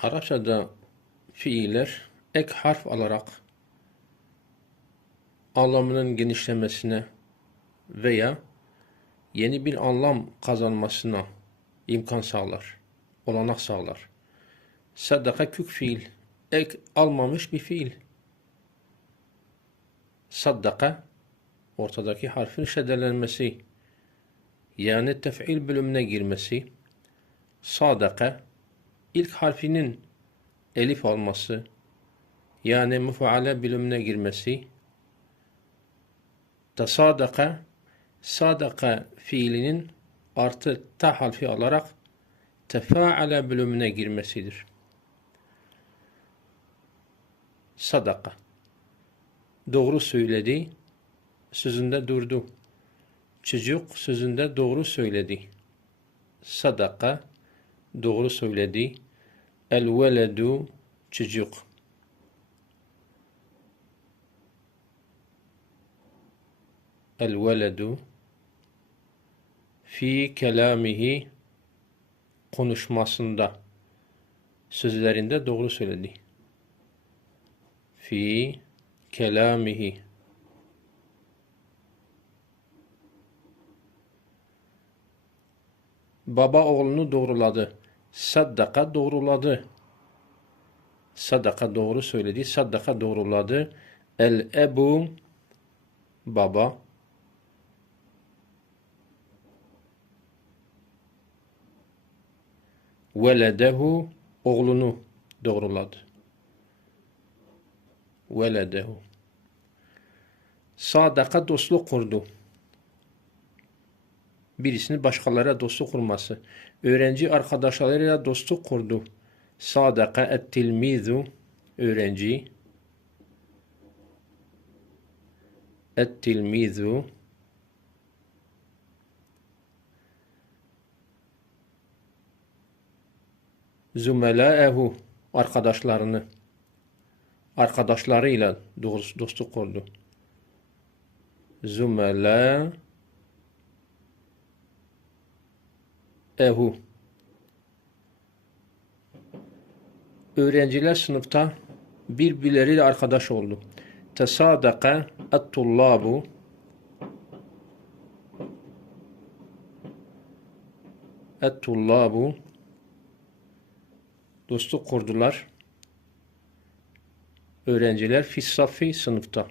Arapçada fiiller ek harf alarak anlamının genişlemesine veya yeni bir anlam kazanmasına imkan sağlar, olanak sağlar. Sadaka kök fiil, ek almamış bir fiil. Saddaka, ortadaki harfin şeddelenmesi, yani tef'il bölümüne girmesi. Sadaka, ilk harfinin elif alması, yani müfaale bölümüne girmesi. Tasadaka, sadaka fiilinin artı ta harfi alarak tefaale bölümüne girmesidir. Sadaka, doğru söyledi, sözünde durdu. Çocuk sözünde doğru söyledi. Sadaka, doğru söyledi. El-veledu, çocuk. El-veledu fi kelamihi, konuşmasında, sözlerinde doğru söyledi. Fi kelamihi. Baba oğlunu doğruladı. Saddaka, doğruladı. Sadaka, doğru söyledi. Saddaka, doğruladı. El-ebu, baba. Veledehu, oğlunu doğruladı. Veledehu. Sadaka, dostluk kurdu. Birisinin başkalarıyla dostluk kurması. Öğrenci arkadaşlarıyla dostluk kurdu. Sadaka et-tilmizu, öğrenci. Et-tilmizu. Zümelâehu, arkadaşlarıyla dostluk kurdu. Zümelâehu. Öğrenciler sınıfta birbirleriyle arkadaş oldu. Tesadaka et-tullabu. Et-tullabu, dostluk kurdular. Öğrenciler fis-saffi, sınıfta.